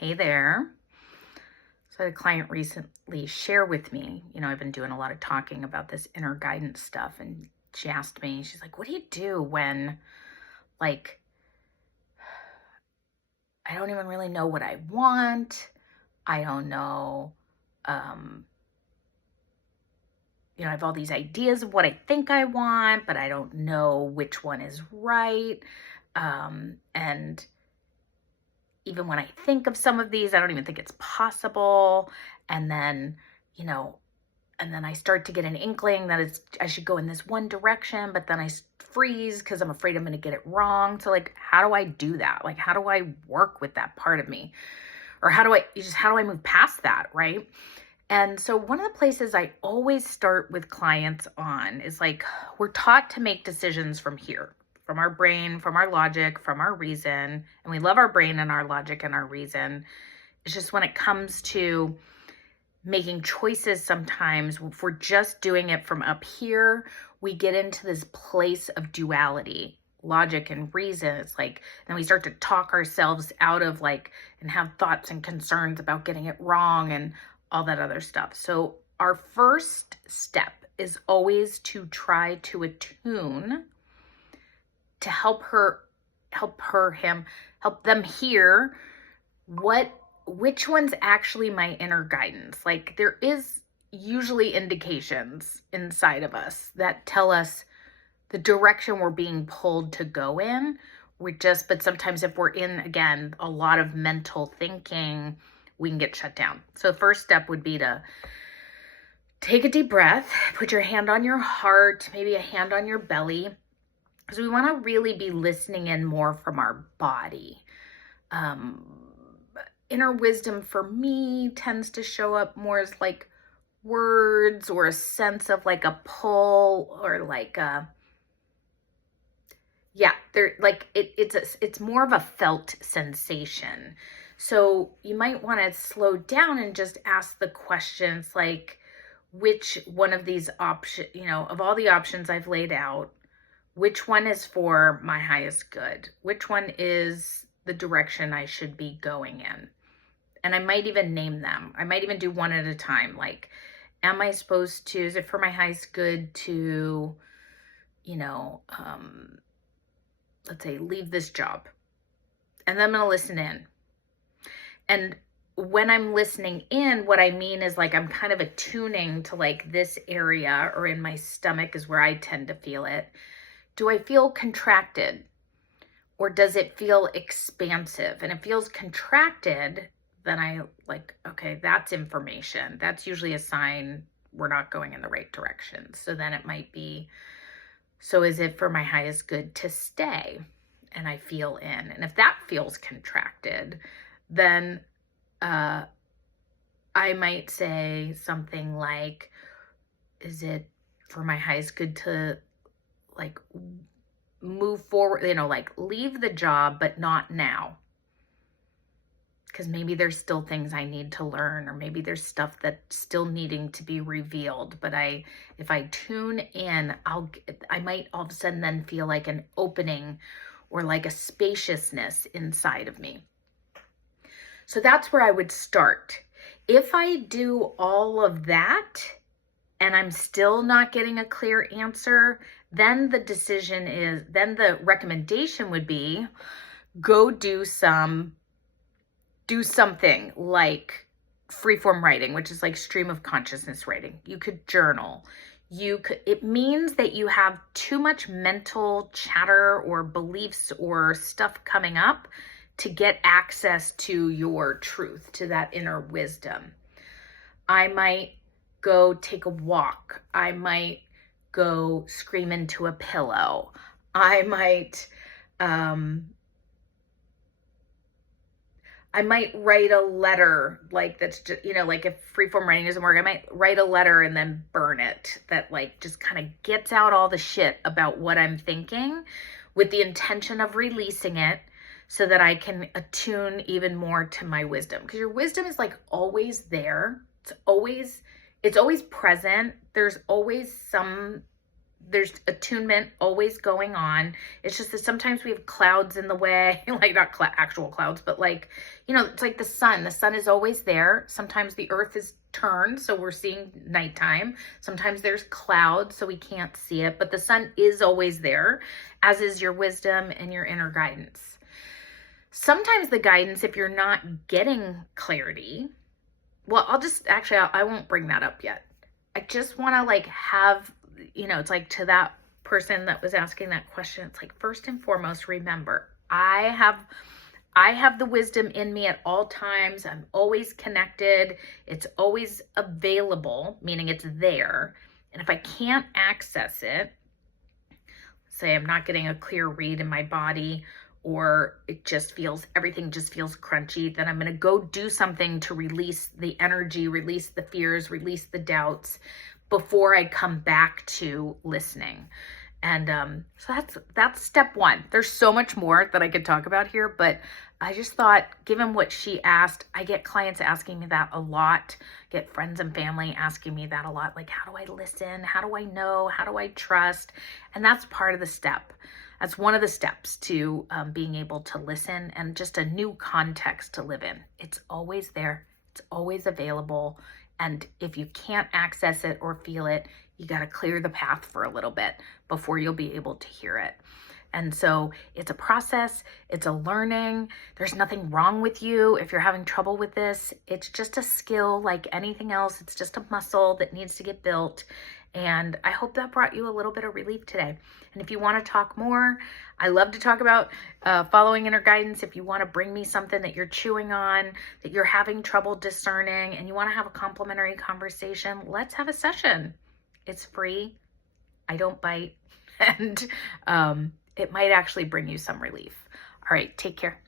Hey there. So I had a client recently share with me, I've been doing a lot of talking about this inner guidance stuff. And she asked me, she's like, what do you do when, like, I don't even really know what I want? I don't know. Um, I have all these ideas of what I think I want, but I don't know which one is right. And even when I think of some of these, I don't even think it's possible. And then, you know, and then I start to get an inkling that I should go in this one direction, but then I freeze because I'm afraid I'm going to get it wrong. So like, how do I do that? Like, how do I work with that part of me? Or how do I move past that? Right. And so one of the places I always start with clients on is like, we're taught to make decisions from here, from our brain, from our logic, from our reason. And we love our brain and our logic and our reason. It's just when it comes to making choices, sometimes if we're just doing it from up here, we get into this place of duality, logic and reason. It's like, then we start to talk ourselves out of and have thoughts and concerns about getting it wrong and all that other stuff. So our first step is always to try to attune, to help them hear which one's actually my inner guidance. Like, there is usually indications inside of us that tell us the direction we're being pulled to go in. But sometimes if we're in, again, a lot of mental thinking, we can get shut down. So the first step would be to take a deep breath, put your hand on your heart, maybe a hand on your belly, because we want to really be listening in more from our body. Inner wisdom for me tends to show up more as like words or a sense of like a pull or it's more of a felt sensation. So you might want to slow down and just ask the questions like, which one of these options, of all the options I've laid out, which one is for my highest good? Which one is the direction I should be going in? And I might even name them. I might even do one at a time. Like, is it for my highest good to, let's say, leave this job? And then I'm going to listen in. And when I'm listening in, what I mean is like, I'm kind of attuning to like this area, or in my stomach is where I tend to feel it. Do I feel contracted, or does it feel expansive? And it feels contracted, then I like, okay, that's information. That's usually a sign we're not going in the right direction. So then it might be, so is it for my highest good to stay? And I feel in. And if that feels contracted, then I might say something like, is it for my highest good to like move forward, like leave the job, but not now? Because maybe there's still things I need to learn, or maybe there's stuff that's still needing to be revealed. But if I tune in, I might all of a sudden then feel like an opening or like a spaciousness inside of me. So that's where I would start. If I do all of that and I'm still not getting a clear answer, then the recommendation would be, go do something like freeform writing, which is like stream of consciousness writing. You could journal. It means that you have too much mental chatter or beliefs or stuff coming up to get access to your truth, to that inner wisdom. I might go take a walk. I might go scream into a pillow. I might write a letter, like that's just, like if freeform writing doesn't work, I might write a letter and then burn it. That like just kind of gets out all the shit about what I'm thinking, with the intention of releasing it so that I can attune even more to my wisdom. Because your wisdom is like always there. It's always present. There's always some there's attunement always going on. It's just that sometimes we have clouds in the way, like not actual clouds, but like, you know, it's like the sun. The sun is always there. Sometimes the earth is turned, so we're seeing nighttime. Sometimes there's clouds, so we can't see it, but the sun is always there, as is your wisdom and your inner guidance. Sometimes the guidance, if you're not getting clarity, well, I won't bring that up yet. I just want to like have, you know, it's like to that person that was asking that question, it's like, first and foremost, remember, I have the wisdom in me at all times. I'm always connected. It's always available, meaning it's there. And if I can't access it, say I'm not getting a clear read in my body, or everything just feels crunchy, then I'm going to go do something to release the energy, release the fears, release the doubts before I come back to listening. And so that's step one. There's so much more that I could talk about here, but I just thought, given what she asked, I get clients asking me that a lot, get friends and family asking me that a lot. Like, how do I listen? How do I know? How do I trust? And that's part of the step. That's one of the steps to being able to listen, and just a new context to live in. It's always there. It's always available. And if you can't access it or feel it, you got to clear the path for a little bit before you'll be able to hear it. And so it's a process. It's a learning. There's nothing wrong with you if you're having trouble with this. It's just a skill like anything else. It's just a muscle that needs to get built. And I hope that brought you a little bit of relief today. And if you want to talk more, I love to talk about following inner guidance. If you want to bring me something that you're chewing on, that you're having trouble discerning, and you want to have a complimentary conversation, let's have a session. It's free. I don't bite. And it might actually bring you some relief. All right, take care.